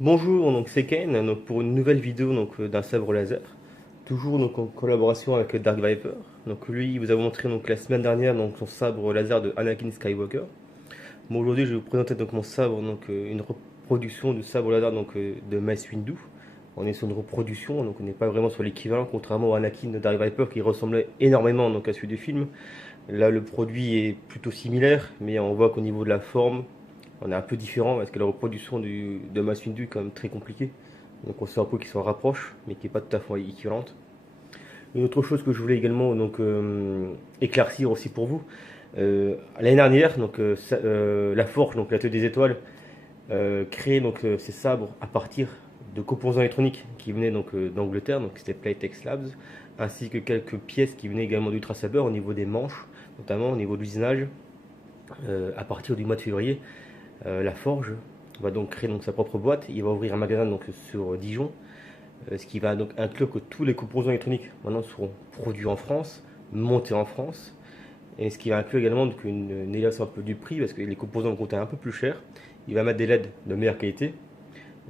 Bonjour, donc c'est Ken, donc pour une nouvelle vidéo d'un sabre laser, toujours donc en collaboration avec Dark Viper. Donc lui, il vous a montré donc la semaine dernière donc son sabre laser de Anakin Skywalker. Bon, aujourd'hui, je vais vous présenter donc mon sabre, une reproduction du sabre laser de Mace Windu. On est sur une reproduction, donc on n'est pas vraiment sur l'équivalent, contrairement à Anakin de Dark Viper qui ressemblait énormément donc à celui du film. Là, le produit est plutôt similaire, mais on voit qu'au niveau de la forme, on est un peu différent parce que la reproduction de Mace Windu est quand même très compliquée. Donc on sait un peu qu'ils s'en rapprochent, mais qui n'est pas tout à fait équivalente. Une autre chose que je voulais également éclaircir aussi pour vous, l'année dernière, la Forge, donc l'atelier des étoiles, créait ces sabres à partir de composants électroniques qui venaient d'Angleterre, donc c'était Playtex Labs, ainsi que quelques pièces qui venaient également d'Ultra Saber au niveau des manches, notamment au niveau de l'usinage. À partir du mois de février, la Forge va donc créer sa propre boîte. Il va ouvrir un magasin sur Dijon, ce qui va donc inclure que tous les composants électroniques maintenant seront produits en France, montés en France, et ce qui va inclure également une négociation un peu du prix parce que les composants vont coûter un peu plus cher. Il va mettre des LED de meilleure qualité,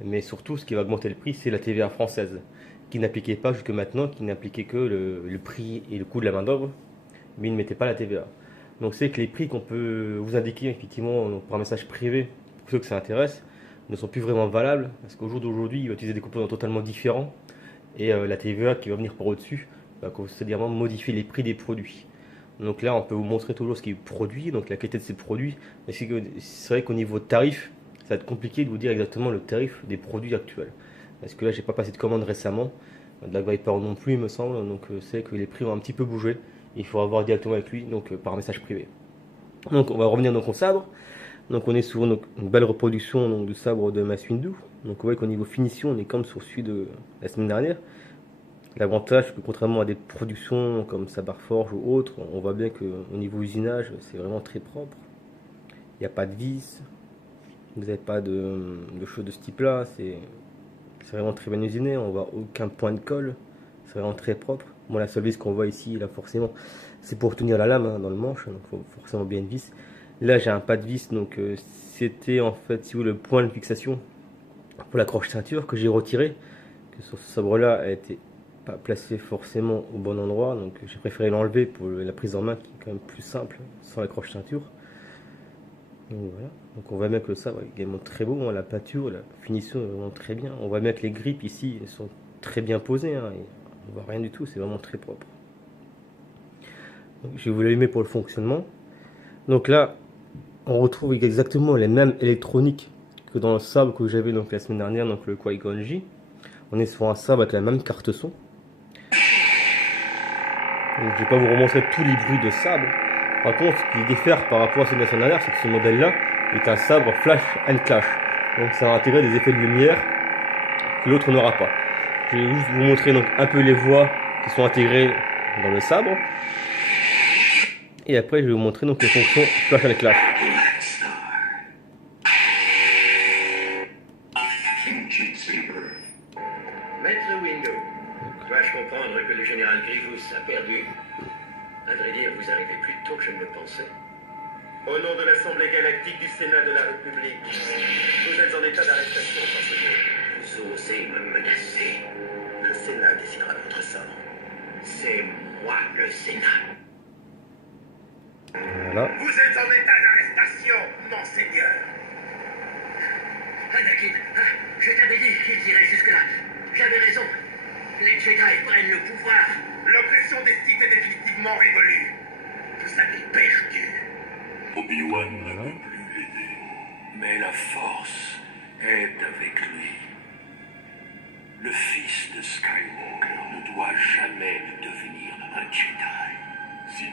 mais surtout ce qui va augmenter le prix, c'est la TVA française, qui n'appliquait pas jusque maintenant, qui n'appliquait que le prix et le coût de la main d'œuvre, mais il ne mettait pas la TVA. Donc c'est que les prix qu'on peut vous indiquer effectivement par un message privé, pour ceux que ça intéresse, ne sont plus vraiment valables, parce qu'au jour d'aujourd'hui, il va utiliser des composants totalement différents, et la TVA qui va venir par au-dessus va considérablement modifier les prix des produits. Donc là, on peut vous montrer toujours ce qui est produit, donc la qualité de ces produits, mais c'est vrai qu'au niveau tarif, ça va être compliqué de vous dire exactement le tarif des produits actuels. Parce que là, j'ai pas passé de commande récemment, de la Viper non plus, il me semble, donc c'est que les prix ont un petit peu bougé. Il faudra voir directement avec lui, par message privé. Donc on va revenir au sabre. Donc on est sur une belle reproduction du sabre de Mace Windu. Donc vous voyez qu'au niveau finition, on est comme sur celui de la semaine dernière. L'avantage, c'est que contrairement à des productions comme Sabre Forge ou autres, on voit bien qu'au niveau usinage, c'est vraiment très propre. Il n'y a pas de vis, vous n'avez pas de choses de ce type-là. C'est vraiment très bien usiné, on voit aucun point de colle. C'est vraiment très propre. Bon, la seule vis qu'on voit ici, là forcément, c'est pour tenir la lame dans le manche, donc il faut forcément bien une vis. Là, j'ai un pas de vis, c'était en fait, si vous voulez, le point de fixation pour l'accroche ceinture que j'ai retiré, que sur ce sabre-là a été pas placé forcément au bon endroit, donc j'ai préféré l'enlever pour la prise en main qui est quand même plus simple sans l'accroche ceinture. Donc voilà, donc on voit bien que le sabre est également très beau, hein, la peinture, la finition est vraiment très bien. On voit bien que les grippes ici sont très bien posées, hein, on voit rien du tout, c'est vraiment très propre. Donc, je vais vous l'allumer pour le fonctionnement. Donc là, on retrouve exactement les mêmes électroniques que dans le sabre que j'avais la semaine dernière, donc le Qui-Gon Jinn. On est sur un sabre avec la même carte son. Donc, je ne vais pas vous remontrer tous les bruits de sabre. Par contre, ce qui diffère par rapport à celui de la semaine dernière, c'est que ce modèle-là est un sabre flash and clash. Donc ça va intégrer des effets de lumière que l'autre n'aura pas. Je vais juste vous montrer un peu les voix qui sont intégrées dans le sabre. Et après, je vais vous montrer les fonctions flash and clash. Maître Windu, dois-je comprendre que le général Grievous a perdu? À vrai dire, vous arrivez plus tôt que je ne le pensais. Au nom de l'Assemblée galactique du Sénat de la République, vous êtes en état d'arrestation, chancelier. Vous osez me menacer? Le Sénat décidera de votre sort. C'est moi le Sénat. Voilà. Vous êtes en état d'arrestation, monseigneur. Anakin, je t'avais dit qu'il irait jusque-là. J'avais raison. Les Jedi prennent le pouvoir. L'oppression des Sith est définitivement révolue. Vous avez perdu. Obi-Wan ne peut plus l'aider, mais la Force est avec lui. Le fils de Skywalker ne doit jamais devenir un Jedi. Si...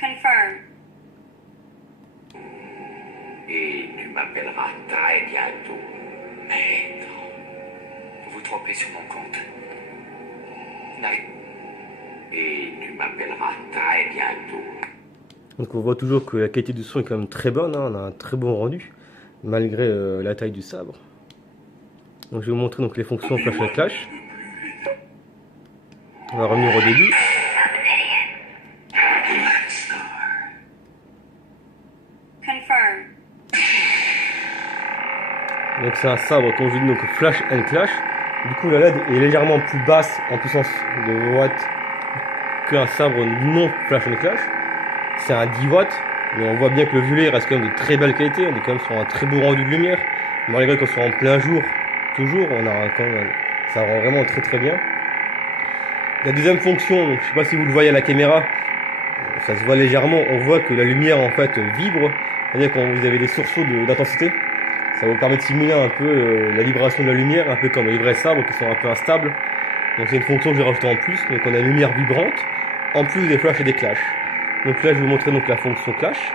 Confirm. Et tu m'appelleras très bientôt, maître. Vous vous trompez sur mon compte. Et tu m'appelleras très bientôt. Donc on voit toujours que la qualité du son est quand même très bonne, hein, on a un très bon rendu, malgré la taille du sabre. Donc je vais vous montrer les fonctions flash and clash. On va revenir au début. Donc c'est un sabre, comme je dis, donc flash and clash. Du coup la LED est légèrement plus basse en puissance de watts qu'un sabre non flash and clash. C'est un 10 watts, mais on voit bien que le violet reste quand même de très belle qualité. On est quand même sur un très beau rendu de lumière. Malgré qu'on soit en plein jour, toujours, on a quand même, ça rend vraiment très très bien. La deuxième fonction, donc je sais pas si vous le voyez à la caméra, ça se voit légèrement, on voit que la lumière en fait vibre, c'est-à-dire quand vous avez des sursauts d'intensité, ça vous permet de simuler un peu la vibration de la lumière, un peu comme les vrais sabres qui sont un peu instables. Donc c'est une fonction que j'ai rajoutée en plus, donc on a une lumière vibrante, en plus des flashs et des clashs. Donc là je vais vous montrer donc la fonction clash.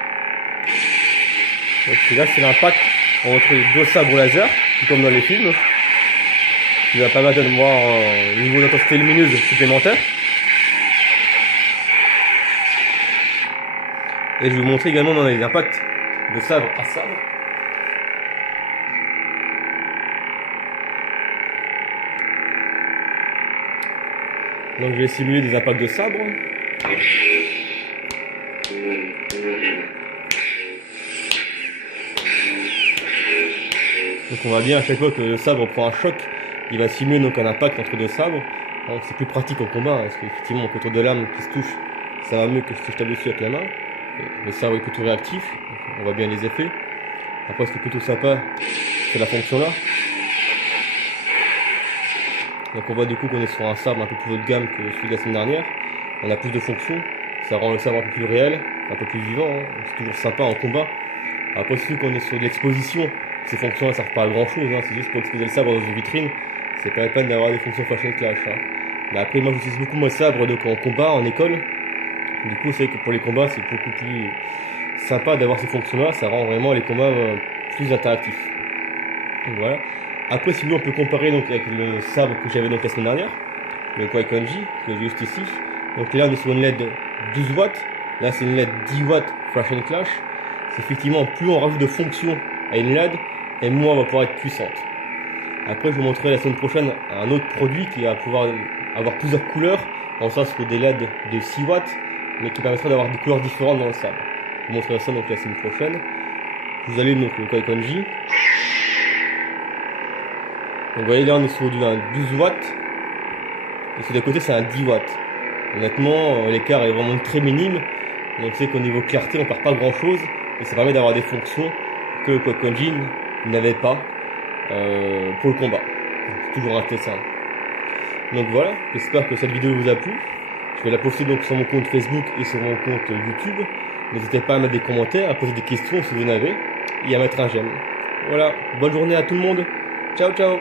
Donc là c'est l'impact entre les deux sabres laser, comme dans les films. Il va permettre de voir un niveau d'intensité lumineuse supplémentaire. Et je vais vous montrer également dans les impacts de sabre à sabre. Donc je vais simuler des impacts de sabre. Donc on voit bien à chaque fois que le sabre prend un choc, il va simuler donc un impact entre deux sabres. Donc c'est plus pratique en combat, hein, parce qu'effectivement au contour de lame qui se touche, ça va mieux que si je tape dessus avec la main. Le sabre est plutôt réactif, donc on voit bien les effets. Après ce qui est plutôt sympa, c'est la fonction là. Donc on voit du coup qu'on est sur un sabre un peu plus haut de gamme que celui de la semaine dernière. On a plus de fonctions, ça rend le sabre un peu plus réel, un peu plus vivant, hein. C'est toujours sympa en combat. Après surtout qu'on est sur de l'exposition, ces fonctions là servent pas à grand chose, hein. C'est juste pour exposer le sabre dans une vitrine. C'est pas la peine d'avoir des fonctions flash and clash, hein. Mais après moi j'utilise beaucoup mon sabre donc en combat, en école. Du coup c'est vrai que pour les combats c'est beaucoup plus sympa d'avoir ces fonctions là, ça rend vraiment les combats plus interactifs. Donc voilà. Après si vous voulez on peut comparer donc avec le sabre que j'avais donc la semaine dernière, le Qui-Gon Jinn, que j'ai juste ici. Donc là on est sur une LED 12 watts, là c'est une LED 10 watts flash and clash. C'est effectivement plus on rajoute de fonctions à une LED et moins elle va pouvoir être puissante. Après je vous montrerai la semaine prochaine un autre produit qui va pouvoir avoir plusieurs couleurs, en sens que des LED de 6 watts, mais qui permettra d'avoir des couleurs différentes dans le sabre. Je vous montrerai ça donc la semaine prochaine. Vous allez donc le Qui-Gon Jinn. Donc vous voyez là on est sur un 12 watts et sur les côtés c'est un 10 watts. Honnêtement l'écart est vraiment très minime, donc c'est qu'au niveau clarté on perd pas grand chose et ça permet d'avoir des fonctions que le Qui-Gon Jinn n'avait pas pour le combat. C'est toujours intéressant. Donc voilà, j'espère que cette vidéo vous a plu. Je vais la poster donc sur mon compte Facebook et sur mon compte YouTube. N'hésitez pas à mettre des commentaires, à poser des questions si vous en avez et à mettre un j'aime. Voilà, bonne journée à tout le monde. Ciao ciao.